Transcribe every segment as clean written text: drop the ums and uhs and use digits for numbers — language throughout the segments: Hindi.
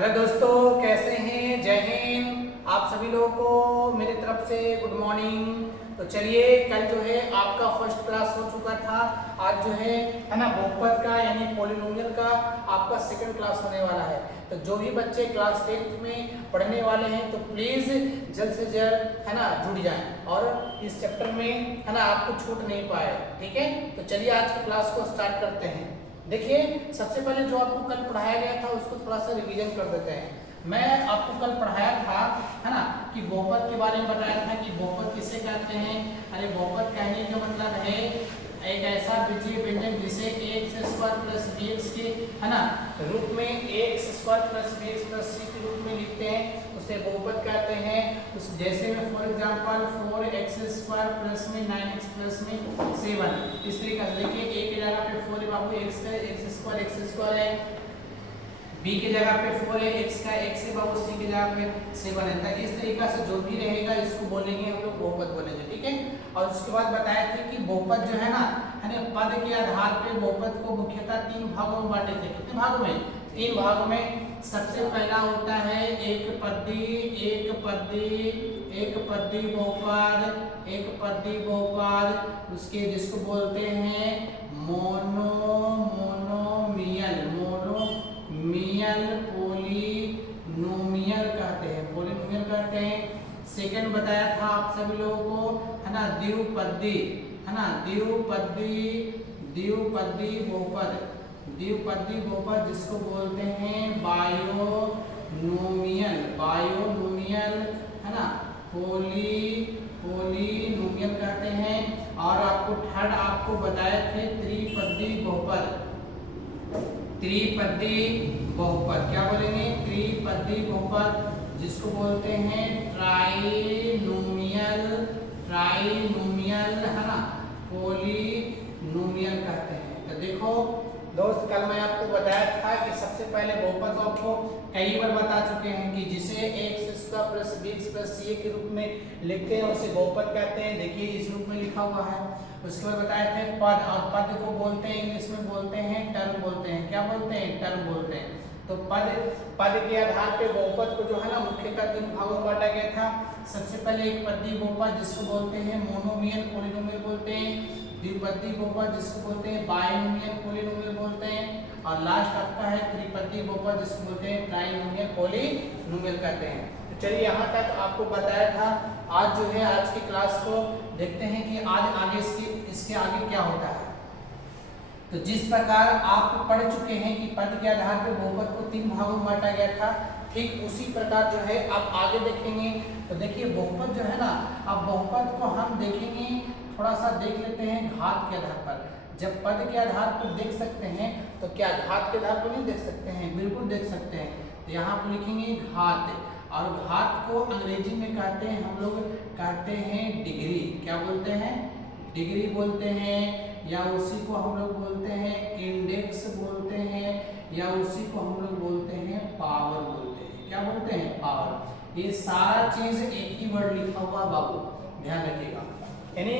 हेलो दोस्तों, कैसे हैं? जय हिंद। आप सभी लोगों को मेरी तरफ से गुड मॉर्निंग। तो चलिए, कल जो है आपका फर्स्ट क्लास हो चुका था। आज जो है ना बहुपद का यानी पॉलिनोमियल का आपका सेकंड क्लास होने वाला है। तो जो भी बच्चे क्लास 10th में पढ़ने वाले हैं तो प्लीज़ जल्द से जल्द है ना जुड़ जाएं और इस चैप्टर में है ना आपको छूट नहीं पाए। ठीक है, तो चलिए आज की क्लास को स्टार्ट करते हैं। देखिए, सबसे पहले जो आपको कल पढ़ाया गया था उसको थोड़ा सा रिवीजन कर देते हैं। मैं आपको कल पढ़ाया था है ना कि बहुपद के बारे में बताया था कि बहुपद किसे कहते हैं। अरे बहुपद कहने का मतलब है एक ऐसा बीजीय व्यंजक जिसे ax² प्लस bx के है ना रूप में ax² plus bx plus c के रूप में लिखते हैं, उसे बहुपद कहते हैं। उस जैसे में फॉर एग्जांपल 4x² प्लस में 9x प्लस में 7, इस तरीके से देखिए a की जगह पे 4 है बाबू, x का x² है, b की जगह पे 4 है, x का x है बाबू, c की जगह पे 7 है। तो इस तरीका से जो भी रहेगा इसको बोलेंगे हम लोग बहुपद बोलेंगे। ठीक है, और उसके बाद बताया था कि बहुपद जो है ना पद के आधार पे बहुपद को मुख्यतः 3 भागों में बांटे थे। कितने भागों में? 3 भागों में। सबसे पहला होता है एक पदी बहुपद, उसके जिसको बोलते हैं मोनोमियल पोलिनोमियल कहते हैं। सेकंड बताया था आप सभी लोगों को है ना द्विपदी बहुपद जिसको बोलते हैं बायोनोमियल है ना पोलिनोमियल कहते हैं। और आपको थर्ड आपको बताया थे त्रिपदी बहुपद क्या बोलेंगे? त्रिपदी बहुपद जिसको बोलते हैं ट्राइनोमियल है ना पोलिनोमियल कहते हैं। तो देखो दोस्त, कल मैं आपको बताया था कि सबसे पहले बहुपद को आपको कई बार बता चुके हैं कि जिसे ax² plus bx plus c के रूप में लिखते हैं उसे बहुपद कहते हैं। देखिए इस रूप में लिखा हुआ है। उसके बाद बताए थे पद, और पद को बोलते हैं इंग्लिश में बोलते हैं टर्म बोलते हैं। क्या बोलते हैं? टर्म बोलते हैं। तो पद के आधार पे बहुपद को जो है ना मुख्यतः 3 भागों में बांटा गया था। सबसे पहले एक पदी बहुपद जिसको बोलते हैं मोनोमियल पोलिनोमियल बोलते हैं, द्विपदी बहुपद जिसको बोलते हैं बाइनोमियल पोलिनोमियल बोलते हैं, और लास्ट आपका है त्रिपदी बहुपद जिसको बोलते हैं ट्राइनोमियल पोलिनोमियल कहते हैं। तो चलिए यहाँ तक आपको बताया था। आज जो है आज की क्लास को देखते हैं कि आज आगे इसके आगे क्या होता है। तो जिस प्रकार आप पढ़ चुके हैं कि पद के आधार पर बहुपद को 3 भागों में बांटा गया था, ठीक उसी प्रकार जो है आप आगे देखेंगे। तो देखिए बहुपद जो है ना, अब बहुपद को हम देखेंगे, थोड़ा सा देख लेते हैं घात के आधार पर। जब पद के आधार पर देख सकते हैं तो क्या घात के आधार पर नहीं देख सकते हैं? बिल्कुल देख सकते हैं। तो यहाँ पर लिखेंगे घात, और घात को अंग्रेजी में कहते हैं हम लोग कहते हैं डिग्री। क्या बोलते हैं? डिग्री बोलते हैं, या उसी को हम लोग बोलते हैं इंडेक्स बोलते हैं, या उसी को हम लोग बोलते हैं पावर बोलते हैं। क्या बोलते हैं? पावर। ये सारा चीज एक ही वर्ड लिखा हुआ बाबू, ध्यान रखिएगा। यानी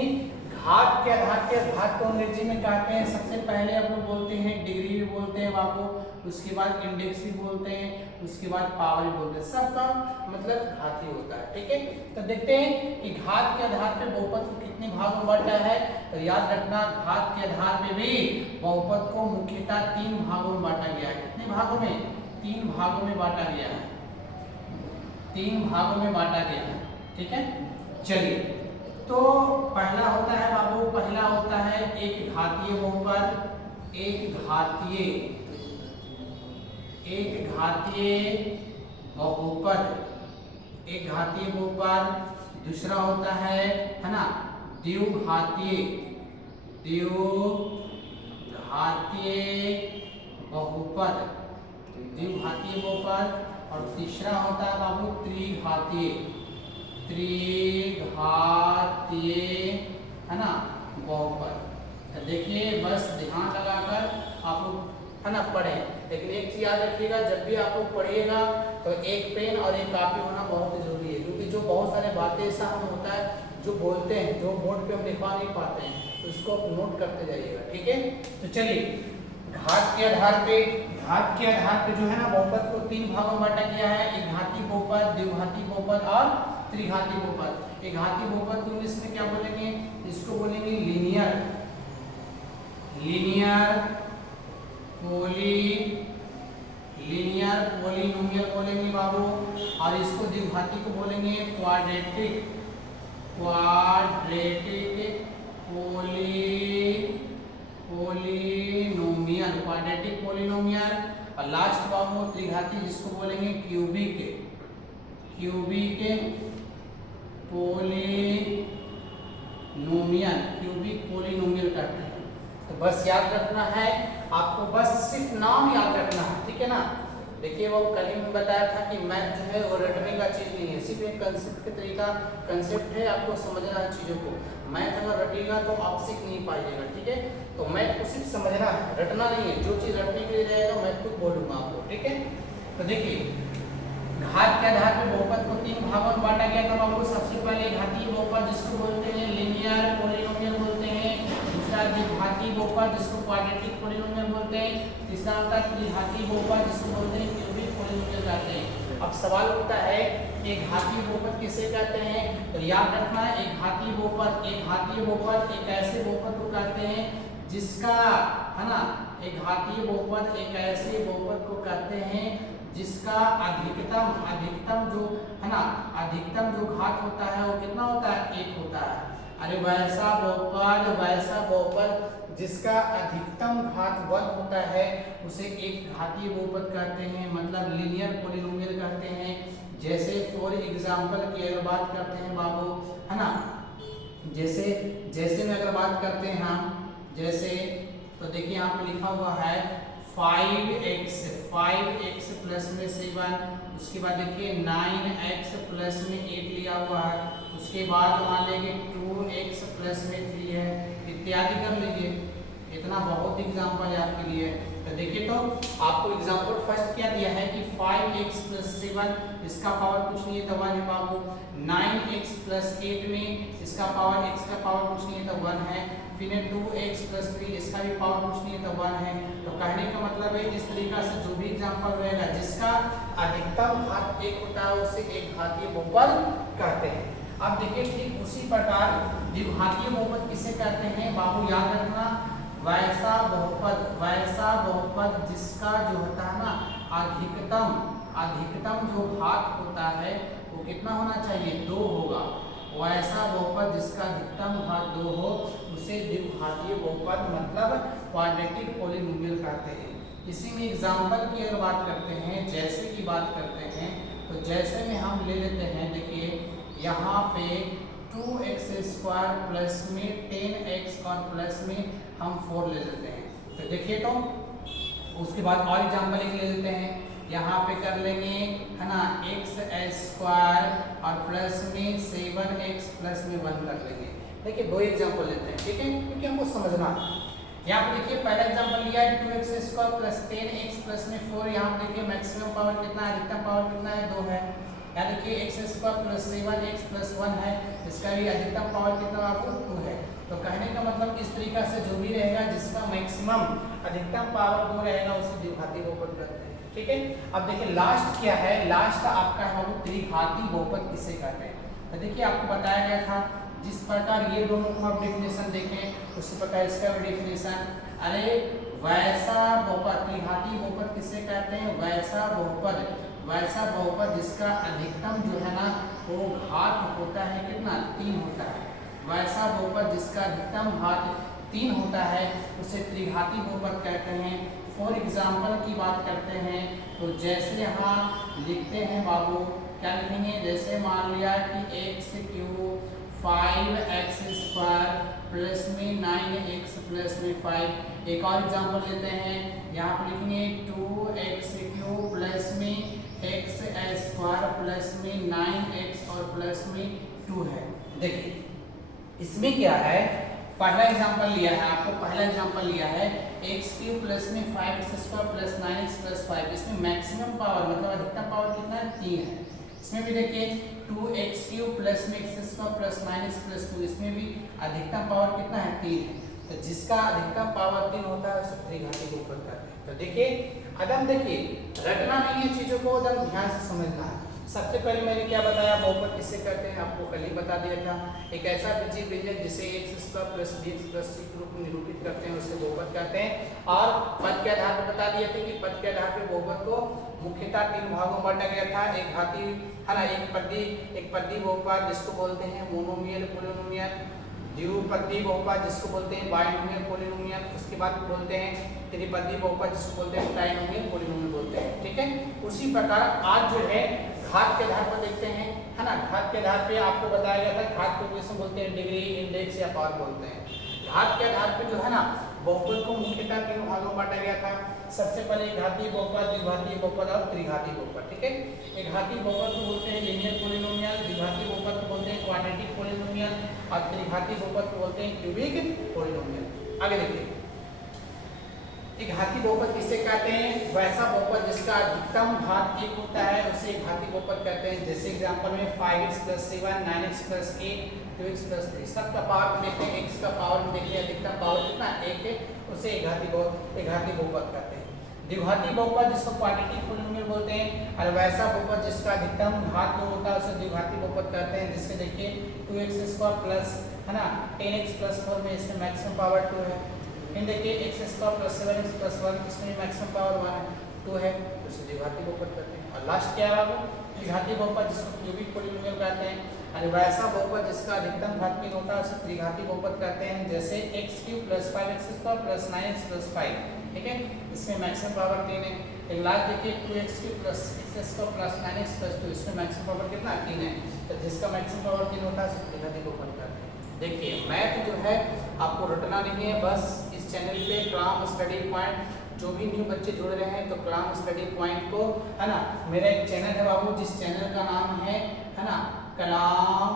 घात के आधार पे घात को अंग्रेजी में कहते हैं सबसे पहले हम लोग बोलते हैं डिग्री भी बोलते हैं बाबू, उसके बाद इंडेक्स भी बोलते हैं, उसके बाद पावर भी बोलते हैं। सबका मतलब घात ही होता है। ठीक है, तो देखते हैं कि घात के आधार पे बहुपद को कितने भागों में बांटा है। तो याद रखना, घात के आधार पे भी बहुपद को मुख्यतः 3 भागों में बांटा गया है। कितने भागों में? 3 भागों में बांटा गया है। 3 भागों में बांटा गया है। ठीक है, चलिए तो पहला होता है बाबू, पहला होता है एक घातीय बहुपद। एक घातीय बहुपद। दूसरा होता है ना द्विघातीय बहुपद। और तीसरा होता है बाबू त्रिघातीय है ना बहुपद। तो देखिए बस ध्यान लगाकर आप लोग है ना पढ़ें। लेकिन एक चीज याद रखिएगा, जब भी आप लोग पढ़िएगा तो एक पेन और एक कॉपी होना बहुत जरूरी है, क्योंकि जो बहुत सारे बातें ऐसा हम होता है जो बोलते हैं, जो बोर्ड पे हम लिखवा नहीं पाते हैं, तो उसको आप नोट करते जाइएगा। ठीक है, तो चलिए घात के आधार पे घात के आधार पे जो है ना बहुपद को तीन भागों में बांटा गया है, एक घाती बहुपद, द्विघाती बहुपद और त्रिघाती बहुपद। एक घाती बहुपद को इंग्लिश में क्या बोलेंगे, इसको बोलेंगे लीनियर पॉलिनोमियल बोलेंगे बाबू। और इसको द्विघाती को बोलेंगे क्वाड्रेटिक पॉलिनोमियल। और लास्ट बाबू त्रिघाती जिसको बोलेंगे क्यूबिक पॉलिनोमियल करते हैं। तो बस याद रखना है आपको, बस सिर्फ नाम याद रखना है, ठीक है ना। देखिए वो कल ही में बताया था कि मैथ जो है वो रटने का चीज नहीं है, सिर्फ एक कंसेप्ट के तरीका कंसेप्ट है, आपको समझना है चीजों को। मैथ अगर रटिएगा तो आप सीख नहीं पाइएगा, ठीक है। तो मैथ को सिर्फ समझना है, रटना नहीं है। जो चीज रटने के लिए रहेगा मैं खुद बोलूंगा आपको, ठीक है। तो देखिए घात के आधार पर बहुपद को तीन भागों में बांटा गया था बाबू। सबसे पहले घातीय बहुपद जिसको बोलते हैं लीनियर पॉलिनोमियल बोलते हैं, दूसरा द्विघाती बहुपद जिसको क्वाड्रेटिक पॉलिनोमियल बोलते हैं, तीसरा होता है त्रिघाती बहुपद जिसको बोलते हैं क्यूबिक पॉलिनोमियल कहते हैं। अब सवाल उठता है कि घातीय बहुपद किसे कहते हैं, तो याद रखना है एक घातीय बहुपद एक ऐसे बहुपद को कहते हैं जिसका, है ना, एक घातीय बहुपद एक ऐसे बहुपद को कहते हैं जिसका अधिकतम जो है ना, अधिकतम जो घात होता है वो कितना होता है, एक होता है। अरे वैसा बहुपद जिसका अधिकतम घात 1 होता है उसे एक घातीय बहुपद कहते हैं, मतलब लीनियर पॉलिनोमियल कहते हैं। जैसे फॉर एग्जांपल की अगर बात करते हैं बाबू, है ना, जैसे में अगर बात करते हैं हम, जैसे तो देखिए यहाँ पे लिखा हुआ है 5x प्लस में 7, उसके बाद देखिए 9x प्लस में 8 लिया हुआ है, उसके बाद मान लेंगे 2x प्लस में 3 है, इत्यादि कर लीजिए। इतना बहुत एग्जाम्पल है आपके लिए। तो देखिए तो आपको एग्जाम्पल फर्स्ट क्या दिया है कि 5x प्लस 7 इसका पावर कुछ नहीं है तो 1 है बाबू। 9x प्लस 8 में इसका पावर x का पावर कुछ नहीं है तो 1 है। फिर 2x प्लस 3 इसका भी पावर कुछ नहीं है तो 1 है। तो कहने का मतलब है इस तरीका से जो भी एग्जाम्पल रहेगा जिसका अधिकतम घात 1 होता है उसे एक घातीय बहुपद कहते हैं। अब देखिए ठीक उसी प्रकार द्विघातीय बहुपद किसे कहते हैं बाबू, याद रखना वैसा बहुपद जिसका जो होता है ना अधिकतम जो घात होता है वो कितना होना चाहिए, 2 होगा। वैसा बहुपद जिसका अधिकतम घात 2 हो उसे द्विघातीय बहुपद मतलब क्वाड्रेटिक पॉलिनोमियल कहते हैं। इसी में एग्जांपल की अगर बात करते हैं, जैसे की बात करते हैं, तो जैसे में हम ले लेते हैं, देखिए यहाँ पे 2x² प्लस में 10x और प्लस में हम 4 ले लेते हैं। तो देखिए तो उसके बाद और एग्जांपल एक ले लेते हैं, यहाँ पे कर लेंगे, है ना, x² और प्लस में 7x प्लस में 1 कर लेंगे। देखिए 2 एग्जांपल लेते हैं, ठीक है, क्योंकि हमको समझना है। यहाँ पे देखिए पहला एग्जांपल लिया है 2x² प्लस 10x प्लस में 4। यहाँ पे देखिए मैक्सिमम पावर कितना है, अधिकतम पावर कितना है, 2 है। यहाँ देखिए x² प्लस 7x प्लस 1 है, इसका भी अधिकतम पावर कितना आपको 2 है। तो कहने का मतलब इस तरीका से जो भी रहेगा जिसका मैक्सिमम अधिकतम पावर 2 रहेगा उसे द्विघाती बहुपद कहते हैं, ठीक है। अब देखिए लास्ट क्या है, लास्ट आपका है वो त्रिघाती बहुपद किसे कहते हैं। तो देखिए आपको बताया गया था जिस प्रकार ये दोनों को आप डेफिनेशन देखें उसी प्रकार इसका भी डेफिनेशन। अरे वैसा बहुपद, त्रिघाती बहुपद किसे कहते हैं, वैसा बहुपद जिसका अधिकतम जो है ना वो घात होता है कितना, 3 होता है। वैसा बहुपद जिसका अधिकतम घात 3 होता है उसे त्रिघाती बहुपद कहते हैं। फॉर एग्जांपल की बात करते हैं तो जैसे यहाँ लिखते हैं बाबू, क्या लिखेंगे, जैसे मान लिया कि x³ 5x² प्लस में 9x प्लस में 5। एक और एग्जांपल लेते हैं, यहाँ पर लिखेंगे 2x³ प्लस में x² प्लस में 9x और प्लस में 2 है। देखिए इसमें क्या है, पहला एग्जांपल लिया है, आपको पहला एग्जांपल लिया है x³ प्लस में 5x² प्लस 9x प्लस 5। इसमें मैक्सिमम पावर मतलब अधिकतम पावर कितना है, 3 है। इसमें भी देखिए 2x³ प्लस में x² प्लस 9x प्लस 2, इसमें भी अधिकतम पावर कितना है, 3 है। तो जिसका अधिकतम पावर 3 होता है उसे त्रिघाती बहुपद कहते हैं। तो देखिए एकदम देखिए रटना नहीं है चीजों को, एकदम ध्यान से समझना है। सबसे पहले मैंने क्या बताया, बहुपद किससे करते हैं, आपको कल ही बता दिया था। एक ऐसा बीजीय व्यंजक जिसे x square plus bx plus c के रूप में निरूपित करते हैं उसे बहुपद कहते हैं। और पद के आधार पर बता दिए थे कि पद के आधार पर बहुपद को मुख्यतः 3 भागों में बांटा गया था। एक घाती है ना, एक पदी बहुपद जिसको बोलते हैं मोनोमियल पॉलिनोमियल, द्विपदी बहुपद जिसको बोलते हैं बाइनोमियल पॉलिनोमियल, उसके बाद बोलते हैं त्रिपदी बहुपद जिसको बोलते हैं ट्राइनोमियल पॉलिनोमियल बोलते हैं। ठीक है, उसी प्रकार आज जो है घात के आधार पर देखते हैं, है ना। घात के आधार पे आपको बताया गया था, घात को कैसे बोलते हैं, डिग्री, इंडेक्स या पावर बोलते हैं। घात के आधार पे जो है ना बहुपद को मुख्यतः 3 भागों में बांटा गया था। सबसे पहले घातीय बहुपद, द्विघातीय बहुपद और त्रिघातीय बहुपद। ठीक है, एक घातीय बहुपद को बोलते हैं लीनियर पॉलिनोमियल, द्विघातीय बहुपद को बोलते हैं क्वाड्रेटिक पॉलिनोमियल और त्रिघातीय बहुपद को बोलते हैं क्यूबिक पॉलिनोमियल। आगे देखिए, एक घातीय बहुपद किसे कहते हैं, वैसा बहुपद जिसका अधिकतम घात 1 होता है उसे घातीय बहुपद कहते हैं। जैसे एग्जांपल में 5x + 7 9x + 8 2x + 3 सबका पावर देखते हैं, x का पावर में देखिए अधिकतम पावर कितना 1 है, उसे एक घातीय बहुपद कहते हैं। द्विघातीय बहुपद जिसको क्वाड्रेटिक पॉलिनोमियल बोलते हैं, और वैसा बहुपद जिसका अधिकतम घात 2 होता है उसे द्विघातीय बहुपद कहते हैं। जिसके देखिए 2x² प्लस है ना 10x + 4 में इसमें मैक्सिमम पावर 2 है। फिर देखिए x² + 7x + 1 इसमें मैक्सिमम पावर 1 है 2 है, उसे द्विघातीय बहुपद कहते हैं। और लास्ट क्या है त्रिघातीय बहुपद जिसको क्यूबिक पॉलिनोमियल कहते हैं, और वैसा बहुपद जिसका अधिकतम घात 3 होता है उसे त्रिघातीय बहुपद कहते हैं। जैसे x³ + 5x² + 9x + 5। ठीक है, इसमें मैक्सिमम पावर 3 है। एक लास्ट देखिए 2x³ + 6x² + 9x + 2 इसमें मैक्सिमम पावर कितना 3 है, तो जिसका मैक्सिमम पावर 3 होता है उसे त्रिघातीय बहुपद कहते हैं। देखिए मैथ जो है आपको रटना नहीं है, बस इस चैनल पे कलाम स्टडी पॉइंट जो भी न्यू बच्चे जुड़ रहे हैं तो कलाम स्टडी पॉइंट को है ना, मेरा एक चैनल है बाबू जिस चैनल का नाम है ना कलाम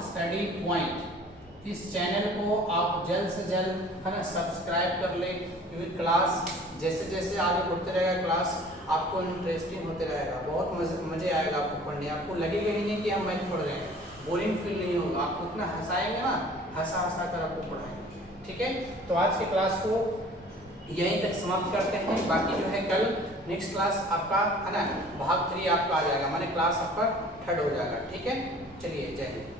स्टडी पॉइंट। इस चैनल को आप जल्द से जल्द है ना सब्सक्राइब कर ले, क्योंकि क्लास जैसे जैसे आगे बढ़ते रहेगा क्लास आपको इंटरेस्टिंग होते रहेगा, बहुत मजे आएगा आपको पढ़ने। आपको लगेगा ही नहीं कि हम मैथ पढ़ रहे हैं, बोरिंग फील नहीं होगा, आपको इतना हंसाएंगे ना, हंसा कर आपको पढ़ाएंगे। ठीक है, तो आज के क्लास को यहीं तक समाप्त करते हैं। बाकी जो है कल नेक्स्ट क्लास आपका है ना भाग 3 आपका आ जाएगा, माने क्लास आपका 3rd हो जाएगा। ठीक है, चलिए जय हिंद।